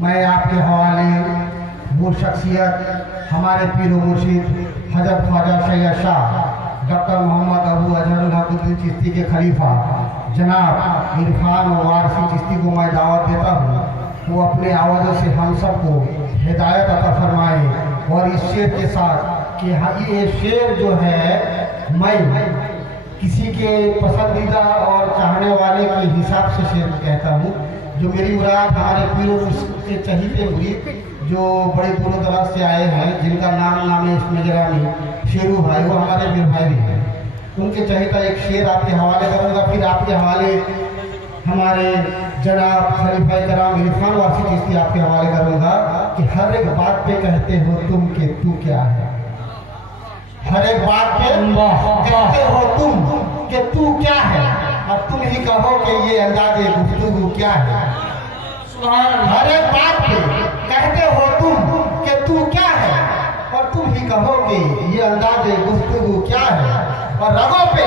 میں آپ کے حوالے وہ شخصیت ہمارے پیر و مرشد حضرت خواجہ سید شاہ ڈاکٹر محمد ابو اظہر الحق الدین چشتی کے خلیفہ جناب عرفان و وارثی چشتی کو میں دعوت دیتا ہوں وہ اپنے آوازوں سے ہم سب کو ہدایت عطا فرمائے، اور اس شعر کے ساتھ کہ یہ شعر جو ہے میں کسی کے پسندیدہ اور چاہنے والے کے حساب سے شعر کہتا ہوں، جو میری مراد ہمارے پیروں کے چہیتے مرید جو بڑے دور و دراز سے آئے ہیں، جن کا نام اس نگرامی شیرو بھائی، وہ ہمارے پیر بھائی بھی ہیں، ان کے چہیتا ایک شعر آپ کے حوالے کروں گا، پھر آپ کے حوالے ہمارے جناب خلیفہ کرام عرفان وارثی چشتی آپ کے حوالے کروں گا کہ ہر ایک بات پہ کہتے ہو تم کہ تو کیا ہے، ہر ایک بات پہ کہتے ہو تم کہ تو کیا ہے، اور تم ہی کہو کہ یہ انداز گفتگو کیا ہے، ہر ایک بات پہ کہتے ہو تم کہ تو کیا ہے، اور تم ہی کہو کہ یہ انداز گفتگو کیا ہے، اور رگوں پہ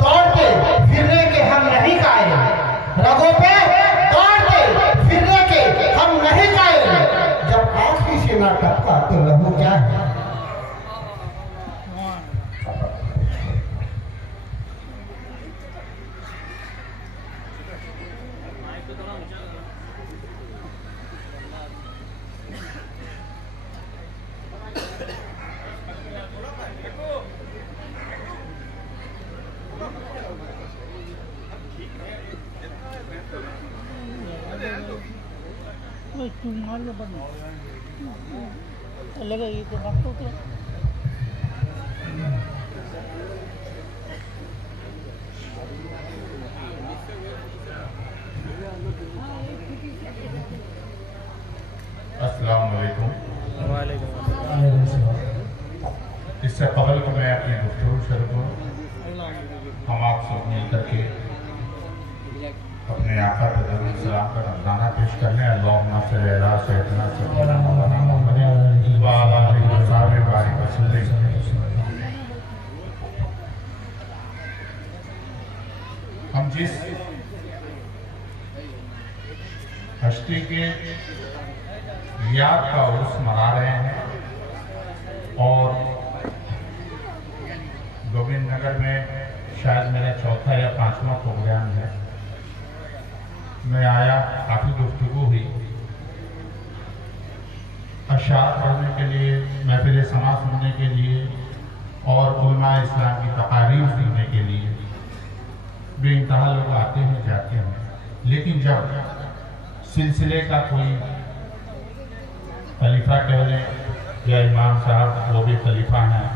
دوڑتے پھرنے کے ہم نہیں قائل، رگوں پہ دوڑتے پھرنے کے ہم نہیں قائل، جب آنکھ سے نہ ٹپکا تو لہو کیا ہے۔ السلام علیکم۔ اس سے قبل کہ میں اپنی گفتگو شروع کروں، ہم آپ سب مل کر کے اپنے آقا پر درود و سلام کا نذرانہ پیش کر لیں۔ اللہم صلی علی سیدنا سیدنا مولانا محمد وعلی آلہ وصحبہ وبارک وسلم۔ ہم جس ہستی کے یاد کا عرس منا رہے ہیں اور گوبند نگر میں شاید میرا چوتھا یا پانچواں پروگرام ہے، میں آیا، کافی گفتگو ہوئی، اشعار پڑھنے کے لیے، محفل سماع سننے کے لیے اور علماء اسلام کی تقاریر سننے کے لیے بے انتہا لوگ آتے ہیں جاتے ہیں، لیکن جب سلسلے کا کوئی خلیفہ کہہ لیں یا امام صاحب وہ بھی خلیفہ ہیں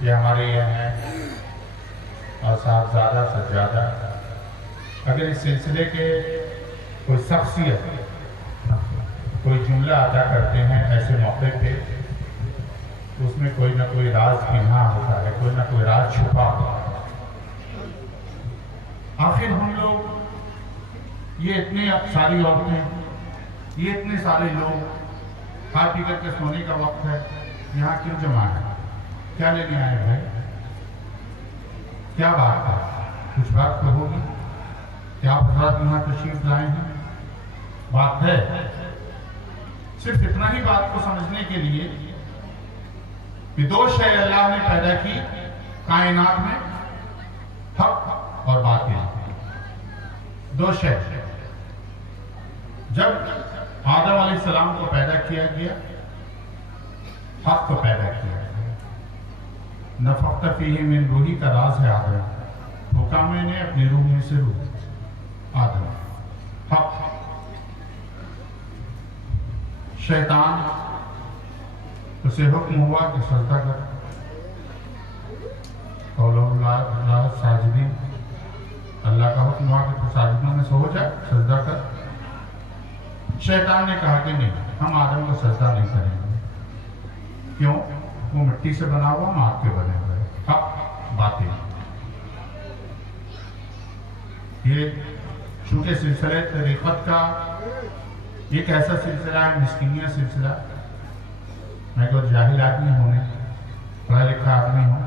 یا ہمارے یہ ہیں اور صاحبزادہ سجادہ، اگر اس سلسلے کے کوئی شخصیت کوئی جملہ ادا کرتے ہیں ایسے موقع پہ، تو اس میں کوئی نہ کوئی راز پنہاں ہوتا ہے، کوئی نہ کوئی راز چھپا ہوتا ہے۔ آخر ہم لوگ یہ اتنی ساری عورتیں، یہ اتنے سارے لوگ کھا پی کر کے سونے کا وقت ہے، یہاں کیوں جمع ہے؟ کیا لینے آئے بھائی؟ کیا بات ہے؟ کچھ بات تو ہوگی کہ آپ حضرات یہاں تشریف لائے ہیں، بات ہے صرف اتنا ہی بات کو سمجھنے کے لیے کہ دو شے اللہ نے پیدا کی کائنات میں، حق اور باطل، دو شے۔ جب آدم علیہ السلام کو پیدا کیا گیا، حق کو پیدا کیا گیا، نفخت فیہ من روحی کا راز ہے آدم، پھونکا میں نے اپنی روح میں سے روح، آدم، حق۔ شیطان اسے حکم ہوا کہ سجدہ کر، قولوا اللہ ساجدین، اللہ کا حکم ہوا کہ تو ساجدوں میں سے ہو جا، سجدہ کر۔ شیطان نے کہا کہ نہیں، ہم آدم کو سجدہ نہیں کریں گے، کیوں؟ وہ مٹی سے بنا ہوا، ہم آگ کے بنے ہوئے، حق باطل۔ یہ چونکہ سلسلہ طریقت کا ایک ایسا سلسلہ ہے، مسکینیہ سلسلہ، میں کوئی جاہل آدمی ہونے، پڑھا لکھا آدمی ہوں،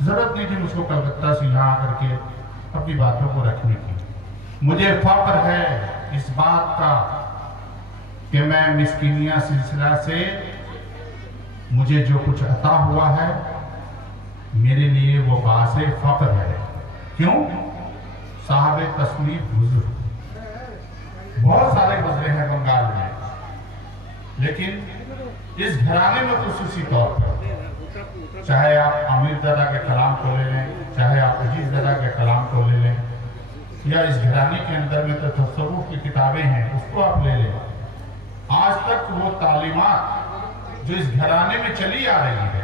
ضرورت نہیں کہ مجھ کو کلکتہ سے یہاں آ کر کے اپنی باتوں کو رکھنے کی، مجھے فخر ہے اس بات کا کہ میں مسکینیہ سلسلہ سے مجھے جو کچھ عطا ہوا ہے میرے لیے وہ باعث فخر ہے. کیوں؟ صاحب تصنیف بزرگ بہت سارے گزرے ہیں بنگال میں، لیکن اس گھرانے میں خصوصی طور پر، چاہے آپ امیر دادا کے کلام کو لے لیں، چاہے آپ عزیز دادا کے کلام کو لے لیں، یا اس گھرانے کے اندر میں تو تصوف کی کتابیں ہیں اس کو آپ لے لیں، آج تک وہ تعلیمات جو اس گھرانے میں چلی آ رہی ہے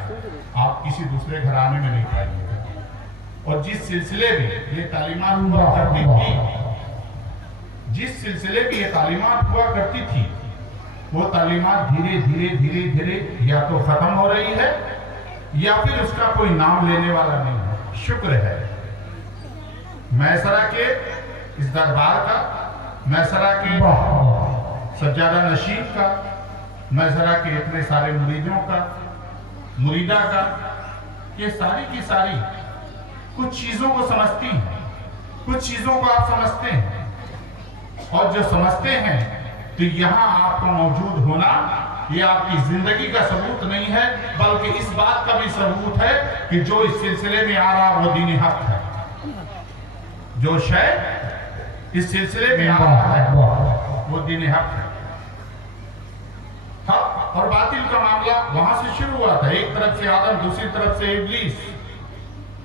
آپ کسی دوسرے گھرانے میں نہیں پائیں گے. اور جس سلسلے میں یہ تعلیمات ہوا کرتی تھی، جس سلسلے میں یہ تعلیمات ہوا کرتی تھی، وہ تعلیمات دھیرے دھیرے دھیرے یا تو ختم ہو رہی ہے یا پھر اس کا کوئی نام لینے والا نہیں ہے. شکر ہے میسرہ کے اس دربار کا، میسرہ کے سجادہ نشین کا، میسرہ کے اتنے سارے مریدوں کا، مریدہ کا، یہ ساری کی ساری کچھ چیزوں کو سمجھتی ہیں، کچھ چیزوں کو آپ سمجھتے ہیں، اور جو سمجھتے ہیں تو یہاں آپ کا موجود ہونا یہ آپ کی زندگی کا ثبوت نہیں ہے، بلکہ اس بات کا بھی ثبوت ہے کہ جو اس سلسلے میں آ رہا وہ دین حق ہے. جو شے اس سلسلے میں آ رہا ہے وہ دین حق ہے. حق اور باطل کا معاملہ وہاں سے شروع ہوا تھا. ایک طرف سے آدم، دوسری طرف سے ابلیس،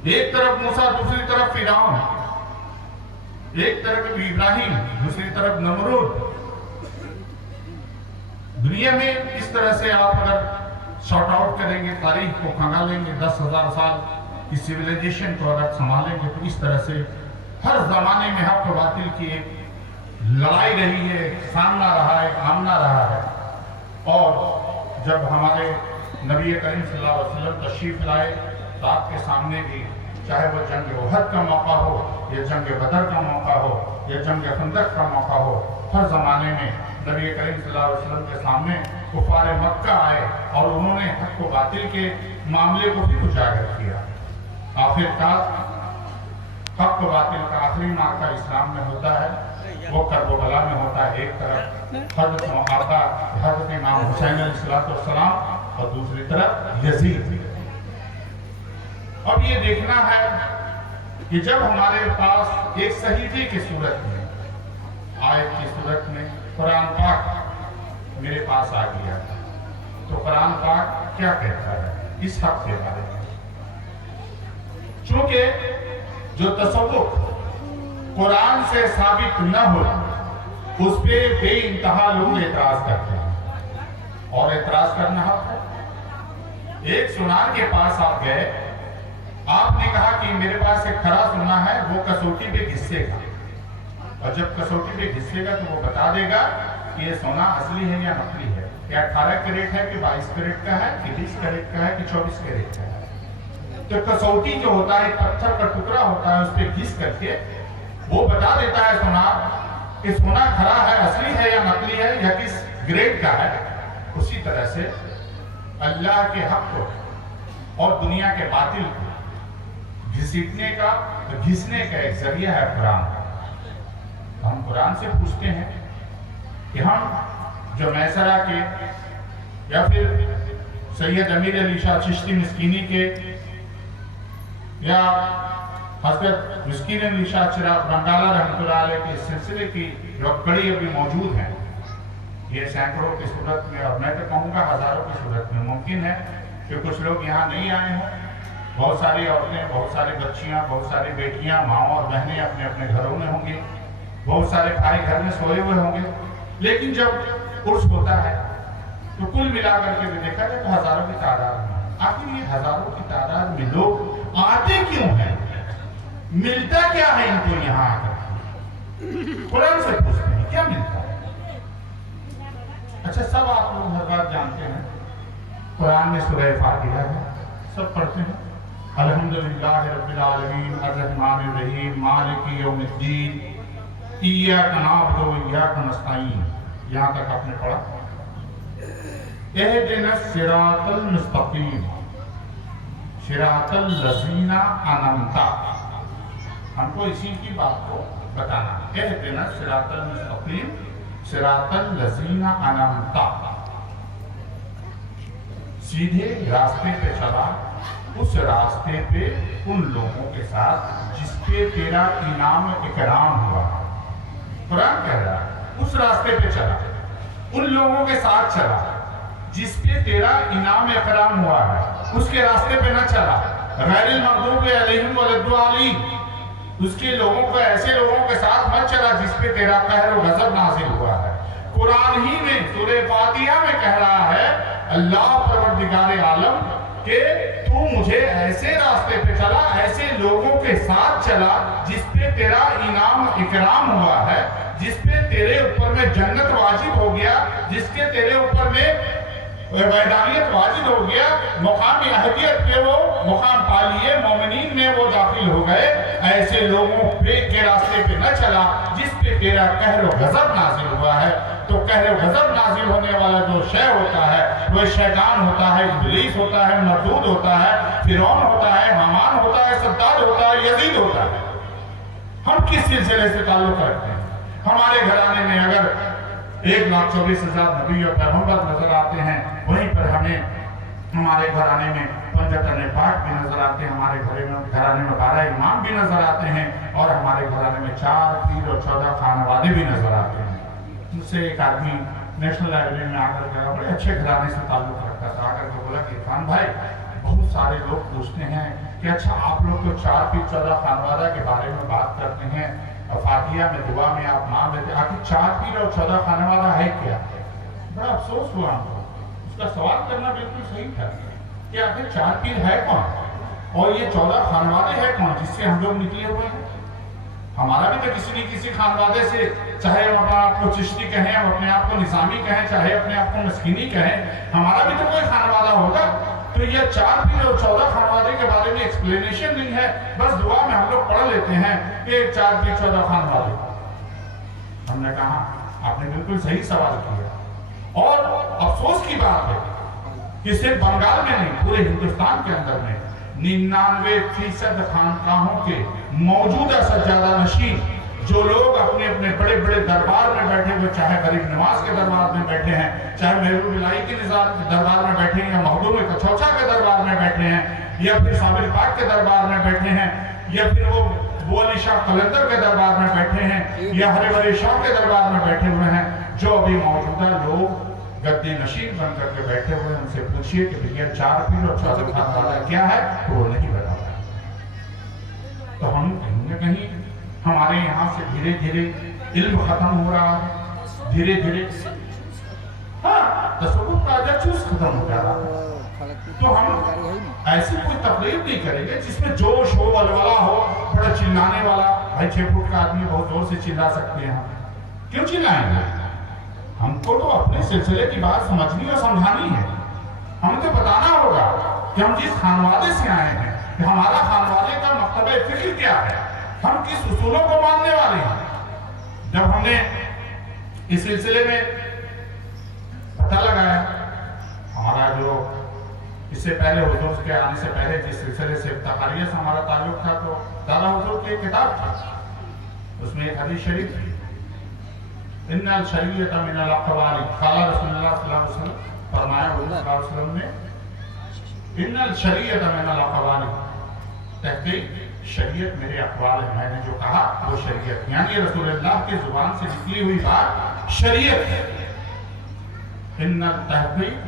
ایک طرف موسیٰ، دوسری طرف فرعون، ایک طرف ابراہیم، دوسری طرف نمرود. دنیا میں اس طرح سے آپ اگر شارٹ آؤٹ کریں گے، تاریخ کو کھنگالیں گے، 10,000 سال کی سیویلائزیشن کو اگر سنبھالیں گے تو اس طرح سے ہر زمانے میں حق و باطل کی ایک لڑائی رہی ہے، ایک سامنا رہا ہے، ایک آمنا رہا ہے. اور جب ہمارے نبی کریم صلی اللہ علیہ وسلم تشریف لائے تو آپ کے سامنے بھی، چاہے وہ جنگ احد کا موقع ہو یا جنگ بدر کا موقع ہو یا جنگ خندق کا موقع ہو، ہر زمانے میں نبی کریم صلی اللہ علیہ وسلم کے سامنے کفار مکہ آئے اور انہوں نے حق و باطل کے معاملے کو بھی اجاگر کیا. آخرکار حق و باطل کا آخری معرکہ اسلام میں ہوتا ہے وہ کربلا میں ہوتا ہے. ایک طرف حضرت آقا حضرت امام حسین علیہ السلام اور دوسری طرف یزید. اب یہ دیکھنا ہے کہ جب ہمارے پاس ایک صحیفے کی صورت میں، آیت کی صورت میں قرآن پاک میرے پاس آ گیا تو قرآن پاک کیا کہتا ہے اس حق کے بارے میں. چونکہ جو تصوف قرآن سے ثابت نہ ہو اس پہ بے انتہا لوگ اعتراض کرتے ہیں، اور اعتراض کرنا حق ہے. ایک سنار کے پاس آپ گئے، آپ نے کہا کہ میرے پاس ایک کھرا سونا ہے، وہ کسوٹی پہ گھسے گا، اور جب کسوٹی پہ گھسے گا تو وہ بتا دے گا کہ یہ سونا اصلی ہے یا نقلی ہے، کیا 18 کیرٹ ہے کہ 22 کیرٹ کا ہے کہ 20 کیرٹ کا ہے کہ 24 کیرٹ کا ہے. تو کسوٹی جو ہوتا ہے پتھر کا ٹکڑا ہوتا ہے، اس پہ گھس کر کے وہ بتا دیتا ہے سونار کہ سونا کھرا ہے، اصلی ہے یا نقلی ہے یا کس گریڈ کا ہے. اسی طرح سے اللہ کے حق کو اور دنیا کے باطل کو گھسیٹنے کا، گھسنے کا ایک ذریعہ ہے قرآن. ہم قرآن سے پوچھتے ہیں کہ ہم جو میسرہ کے یا پھر سید امیر علی شاہ چشتی مسکینی کے یا حضرت مسکین علی شاہ چراغ رنگالہ رحمۃ اللہ علیہ کے سلسلے کی جو کڑی ابھی موجود ہیں، یہ سینکڑوں کی صورت میں اور میں تو کہوں گا ہزاروں کی صورت میں. ممکن ہے کہ کچھ لوگ یہاں نہیں آئے ہوں، بہت ساری عورتیں، بہت ساری بچیاں، بہت ساری بیٹیاں، ماؤں اور بہنیں اپنے اپنے گھروں میں ہوں گی، بہت سارے بھائی گھر میں سوئے ہوئے ہوں گے. لیکن جب عرس ہوتا ہے تو کل ملا کر کے بھی دیکھا جائے تو ہزاروں کی تعداد میں. آخر یہ ہزاروں کی تعداد میں لوگ آتے کیوں ہیں؟ ملتا کیا ہے ان کو یہاں آ کر؟ قرآن سے پوچھتے ہیں کیا ملتا ہے؟ اچھا سب آپ لوگ ہر بات جانتے ہیں، قرآن میں سورہ فاتحہ ہے، سب پڑھتے ہیں. الحمدللہ رب العالمین الرحمن الرحیم مالک یوم الدین ایاک نعبد و ایاک نستعین، یہاں تک آپ نے پڑھا. اہدنا الصراط المستقیم صراط الذین انعمت، ہم کو اسی کی بات کو بتانا ہے. اہدنا الصراط المستقیم صراط الذین انعمت، سیدھے راستے پہ چلا، اس راستے پہ ان لوگوں کے ساتھ جس پہ تیرا انعام اکرام ہوا۔ قرآن کہہ رہا ہے اس راستے پہ چلا، ان لوگوں کے ساتھ چلا جس پہ تیرا انعام اکرام ہوا ہے، اس کے راستے پہ نہ چلا۔ غیر المغضوب علیہم ولا الضالین، اس کے لوگوں کو، ایسے لوگوں کے ساتھ مت چلا جس پہ تیرا قہر و غضب نازل ہوا ہے۔ قرآن ہی میں سورہ فاتحہ میں کہہ رہا ہے اللہ پروردگار عالم کہ تو مجھے ایسے راستے پہ چلا، ایسے لوگوں کے ساتھ چلا جس پہ تیرا انعام اکرام ہوا ہے، جس پہ تیرے اوپر میں جنت واجب ہو گیا، جس کے تیرے اوپر میں وحدانیت واجب ہو گیا، مقام احدیت پہ وہ مقام پا لیے، مومنین میں وہ داخل ہو گئے۔ ایسے لوگوں کے راستے پہ نہ چلا جس پہ تیرا قہر و غضب نازل ہوا ہے۔ تو قہر و غضب نازل ہونے والا جو شے ہوتا ہے وہ شیطان ہوتا ہے، ابلیس ہوتا ہے، مردود ہوتا ہے، فرعون ہوتا ہے، حامان ہوتا ہے، صداد ہوتا ہے، یزید ہوتا ہے۔ ہم کس سلسلے سے تعلق رکھتے ہیں؟ ہمارے گھرانے میں اگر 1,24,000 نبی اور پیغمبر نظر آتے ہیں، وہیں پر ہمیں ہمارے گھرانے میں 55 پاک بھی نظر آتے ہیں، ہمارے گھرانے میں 12 امام بھی نظر آتے ہیں، اور ہمارے گھرانے میں 4 پیر اور 14 خانوادے بھی نظر آتے ہیں۔ مجھ سے ایک آدمی نیشنل لائبریری میں آ کر کے بڑے اچھے گھرانے سے تعلق رکھتا تھا، آ کر کے بولا کہ عرفان بھائی بہت سارے لوگ پوچھتے ہیں کہ اچھا آپ لوگ تو 4 پیر 14 خانوادہ کے بارے میں بات کرتے ہیں، فاتحہ میں دعا میں آپ نام لیتے، آخر 4 پیر اور 14 خانوادہ ہے کیا؟ بڑا افسوس ہوا ہم کو، اس کا سوال کرنا بالکل صحیح تھا کہ آخر 4 پیر ہے کون اور یہ 14 خانوادے ہے کون جس سے ہم لوگ نکلے ہوئے ہیں؟ ہمارا بھی تو کسی نہ کسی خانوادے سے، چاہے ہم اپنے آپ کو چشتی کہیں، ہم اپنے آپ کو نظامی کہیں، چاہے اپنے آپ کو مسکینی کہیں، ہمارا بھی تو کوئی خانوادہ ہوگا۔ تو یہ 4 پیر اور 14 خانوادے کے بارے میں ایکسپلینیشن نہیں ہے، بس دعا میں ہم لوگ پڑھ لیتے ہیں کہ 4 پیر 14 خانوادے۔ ہم نے کہا آپ نے بالکل صحیح سوال کیا، اور افسوس کی بات ہے کہ صرف بنگال میں نہیں، پورے ہندوستان کے اندر میں 99% خانقاہوں کے موجودہ سجادہ نشین جو لوگ اپنے اپنے بڑے بڑے دربار میں بیٹھے ہوئے، چاہے غریب نواز کے دربار میں بیٹھے ہیں، چاہے محبوب الہی کے دربار میں بیٹھے ہیں، یا مخدوم کچوچا کے دربار میں بیٹھے ہیں، یا پھر صابر پاک کے دربار میں بیٹھے ہیں، یا پھر وہ بو علی شاہ قلندر کے دربار میں بیٹھے ہیں، یا ہری بری شاہ کے دربار میں بیٹھے ہوئے ہیں، جو ابھی موجودہ لوگ گدی نشین بن کر کے بیٹھے ہوئے ہیں، ان سے پوچھئے کہ بھیا 4 پیر اور 14 خانوادہ کیا ہے؟ وہ نہیں بتا رہا۔ تو ہم کہیں نہ کہیں ہمارے یہاں سے دھیرے دھیرے علم ختم ہو رہا ہے، دھیرے دھیرے تصوف کا جچوس ختم ہو جا رہا ہے۔ تو ہم ایسی کوئی تقریر نہیں کریں گے جس میں جوش ہو، ولولہ ہو، بڑا چلانے والا۔ بھائی 6 فٹ کا آدمی بہت زور سے چلا سکتے ہیں، کیوں چلائیں گے؟ ہم کو تو اپنے سلسلے کی بات سمجھنی اور سمجھانی ہے۔ ہمیں تو بتانا ہوگا کہ ہم جس خانوادے سے آئے ہیں، کہ ہمارا خانوادے کا مکتبہ فکر کیا ہے، ہم کس اصولوں کو ماننے والے ہیں۔ جب ہم نے اس سلسلے میں پتہ لگایا، ہمارا جو اس سے پہلے حضور کے آنے سے پہلے جس سلسلے سے تقاریہ سے ہمارا تعلق تھا، تو دادا حضور کی ایک کتاب تھی، اس میں ایک حدیث شریف تھی، ان الشریعۃ من الاقوال، قال رسول اللہ صلی اللہ علیہ وسلم، فرمایا حضور صلی اللہ علیہ وسلم نے ان الشریعۃ من الاقوال، تحقیق شریعت میرے اقوال ہے، میں نے جو کہا وہ شریعت، یعنی رسول اللہ کی زبان سے نکلی ہوئی بات شریعت ہے۔ ان التحقیق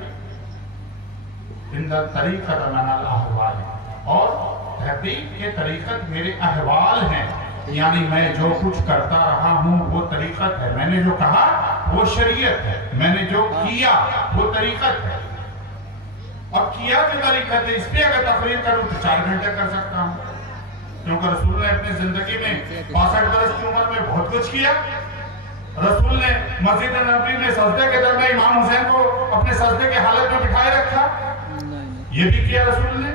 ان الطریقۃ من الاحوال، اور تحقیق کے طریقت میرے احوال ہیں، یعنی میں جو کچھ کرتا رہا ہوں وہ طریقت ہے، میں نے جو کہا وہ شریعت ہے، میں نے جو کیا وہ طریقت ہے۔ اب کیا جو طریقت ہے، اس پہ اگر تقریر کروں تو 4 گھنٹے کر سکتا ہوں، کیونکہ رسول نے اپنی زندگی میں 62 برس کی عمر میں بہت کچھ کیا۔ رسول نے مسجد نبوی میں سجدے کے درمیان امام حسین کو اپنے سجدے کے حالت میں بٹھائے رکھا، یہ بھی کیا رسول نے۔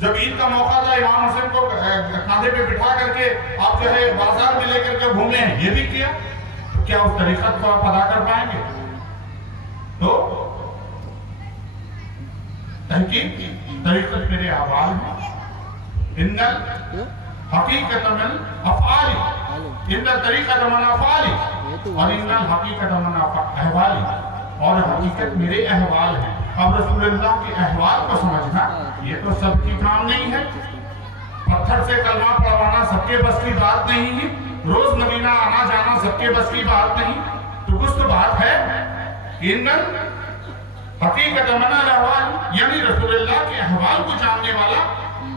جب عید کا موقع تھا، امام حسین کو کاندھے پہ بٹھا کر کے آپ جو ہے بازار میں لے کر کے گھومے ہیں، یہ بھی کیا۔ تو کیا اس طریقت کو آپ ادا کر پائیں گے؟ تو تحقیق طریقت میرے احوال ہیں، ان حقیقت من افعالی، ان طریقت من افعالی، اور ان حقیقت من احوالی، اور حقیقت میرے احوال ہیں۔ اب رسول اللہ کے احوال کو سمجھنا یہ تو سب کی کام نہیں ہے، پتھر سے کلمہ پڑھوانا سب کے بس کی بات نہیں ہے، روز مدینہ آنا جانا سب کے بس کی بات نہیں، تو کچھ تو بات ہے۔ ان حقیقت من الاحوال یعنی رسول اللہ کے احوال کو جاننے والا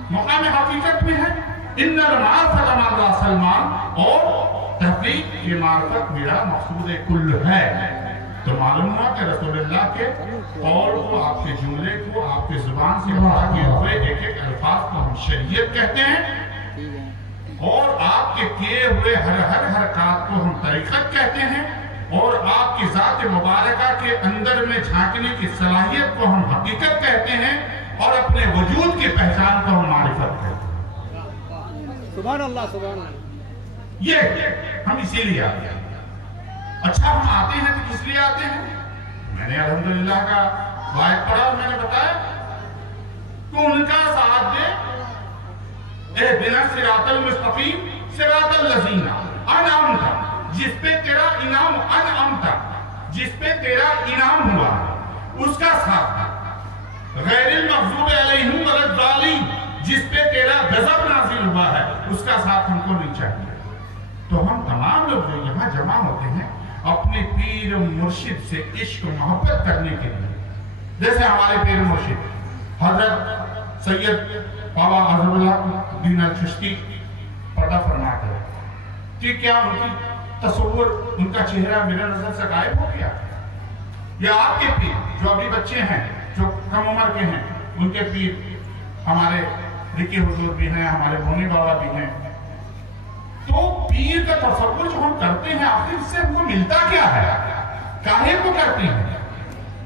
مقام حقیقت میں ہے۔ ان المعرفت من راس المال، اور تحقیق کی معرفت میرا مقصود کل ہے۔ تو معلوم ہوا کہ رسول اللہ کے قول کو، آپ کے جملے کو، آپ کے زبان سے ادا کیے ہوئے ایک ایک الفاظ کو ہم شریعت کہتے ہیں، اور آپ کے کیے ہوئے ہر حرکات کو ہم طریقت کہتے ہیں، اور آپ کی ذات مبارکہ کے اندر میں جھانکنے کی صلاحیت کو ہم حقیقت کہتے ہیں، اور اپنے وجود کی پہچان کو ہم معرفت کہتے ہیں۔ سبحان اللہ سبحان اللہ۔ یہ ہم اسی لیے آتے ہیں۔ اچھا ہم آتے ہیں تو کس لیے آتے ہیں؟ میں نے الحمدللہ کا وعد پڑھا اور میں نے بتایا کہ ان کا ساتھ دے، اہدنا الصراط المستقیم صراط الذین انعمت، جس پہ تیرا انعام، انعمت جس پہ تیرا انعام ہوا اس کا ساتھ دے، غیر المغضوب علیہم ولا الضالین جس پہ تیرا غضب نازل ہوا ہے اس کا ساتھ ہم کو نہیں چاہیے۔ تو ہم تمام لوگ جو یہاں جمع ہوتے ہیں اپنے پیر مرشد سے عشق و محبت کرنے کے لیے، جیسے ہمارے پیر مرشد حضرت سید بابا عظم اللہ دین الچشتی پردہ فرماتے ہیں کہ کیا ان کی تصور، ان کا چہرہ میرے نظر سے غائب ہو گیا؟ یا آپ کے پیر جو ابھی بچے ہیں، جو کم عمر کے ہیں، ان کے پیر ہمارے رکی حضور بھی ہیں، ہمارے بونی بابا بھی ہیں، تو پیر کا تصور جو ہم کرتے ہیں آخر اس سے ہم کو ملتا کیا ہے؟ کاہے کو کرتے ہیں؟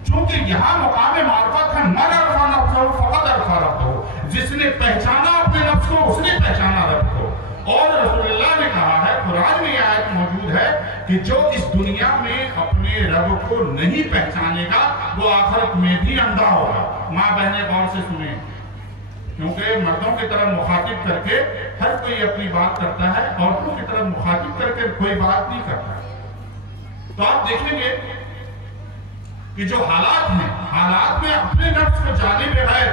چونکہ یہاں مقام معرفت ہے، من عرف نفسہ فقد عرف ربہ، جس نے پہچانا اپنے نفس کو اس نے پہچانا رب کو۔ اور رسول اللہ نے کہا ہے، قرآن میں یہ آیت موجود ہے کہ جو اس دنیا میں اپنے رب کو نہیں پہچانے گا وہ آخرت میں بھی اندھا ہوگا۔ ماں بہنیں غور سے سنیں، کیونکہ مردوں کی طرف مخاطب کر کے ہر کوئی اپنی بات کرتا ہے، عورتوں کی طرف مخاطب کر کے کوئی بات نہیں کرتا۔ تو آپ دیکھیں گے کہ جو حالات ہیں، حالات میں اپنے نفس کو جانے بغیر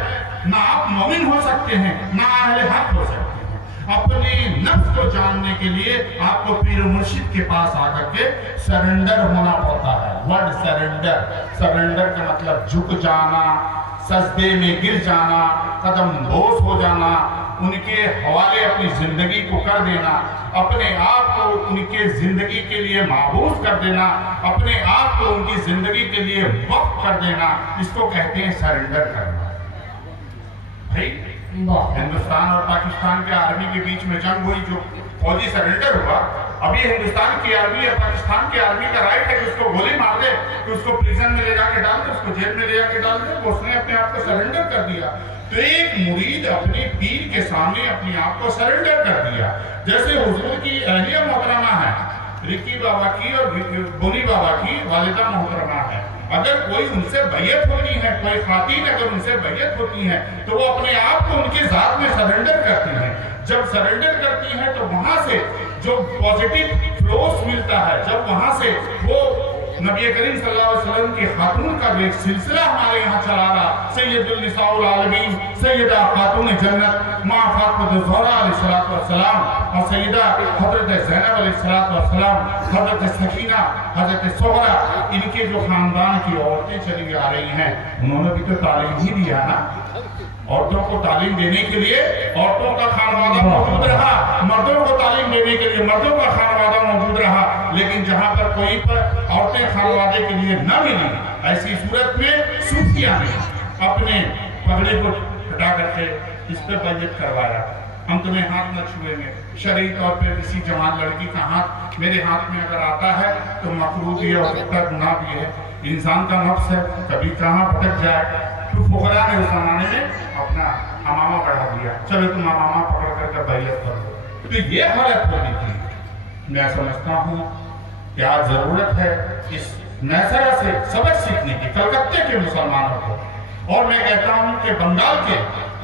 نہ آپ مومن ہو سکتے ہیں نہ اہل حق ہو سکتے ہیں۔ اپنے نفس کو جاننے کے لیے آپ کو پیر و مرشد کے پاس آ کر کے سرنڈر ہونا پڑتا ہے۔ ورڈ سرنڈر، سرنڈر کا مطلب جھک جانا، سجدے میں گر جانا، قدم بوس ہو جانا، ان کے حوالے اپنی زندگی کو کر دینا، اپنے آپ کو ان کے زندگی کے لیے معبوس کر دینا، اپنے آپ کو ان کی زندگی کے لیے وقف کر دینا، اس کو کہتے ہیں سرنڈر کرنا۔ بھائی ہندوستان اور پاکستان کے آرمی کے بیچ میں جنگ ہوئی، جو فوجی سرنڈر ہوا، ابھی ہندوستان کی آرمی یا پاکستان کی آرمی کا رائٹ ہے کہ اس کو گولی مار دے، کہ اس کو پریزن میں لے جا کے ڈال دے، اس کو جیل میں لے جا کے ڈال دے، تو اس نے اپنے آپ کو سرنڈر کر دیا۔ تو ایک مرید اپنے پیر کے سامنے اپنے آپ کو سرنڈر کر دیا، جیسے حضور کی اہلیہ محترمہ ہے، رکی بابا کی اور بونی بابا کی والدہ محترمہ ہے۔ اگر کوئی ان سے بیعت ہوتی ہے، کوئی خواتین اگر ان سے بیعت ہوتی ہیں تو وہ اپنے آپ کو ان کی ذات میں سرنڈر کرتی ہیں۔ جب سرنڈر کرتی ہیں تو وہاں سے جو پازیٹیو فلوس ملتا ہے، جب وہاں سے وہ نبی کریم صلی اللہ علیہ وسلم کی خاتون کا جو ایک سلسلہ ہمارے یہاں چلا رہا، سید النساء العالمین، سیدہ خاتون جنت ماں فاطمہ الزہرا علیہ السلام اور سیدہ حضرت زینب علیہ السلام، حضرت سکینہ، حضرت سغرا، ان کے جو خاندان کی عورتیں چلی آ رہی ہیں، انہوں نے بھی تو تعلیم ہی دیا نا۔ عورتوں کو تعلیم دینے کے لیے عورتوں کا خانوادہ موجود رہا، مردوں کو تعلیم دینے کے لیے مردوں کا خانوادہ موجود رہا، لیکن جہاں پر کوئی پر عورتیں خانوادے کے لیے نہ ملی، ایسی صورت میں صوفیہ نے اپنے پگڑے کو ہٹا کر کے اس پہ بیعت کروایا، ہم تمہیں ہاتھ نہ چھوئیں گے۔ شرعی طور پہ کسی جوان لڑکی کا ہاتھ میرے ہاتھ میں اگر آتا ہے تو مکروہ بھی ہے اور گناہ بھی ہے، انسان کا نفس ہے، کبھی کہاں بھٹک جائے۔ تو فقراء نے اس زمانے میں اپنا امامہ بڑھا دیا، چلو تم امامہ پکڑ کر کے بیعت کرو۔ تو یہ حالت ہوئی تھی۔ میں سمجھتا ہوں کہ آج ضرورت ہے اس نیسرا سے سبق سیکھنے کی، کلکتے کے مسلمانوں کو، اور میں کہتا ہوں کہ بنگال کے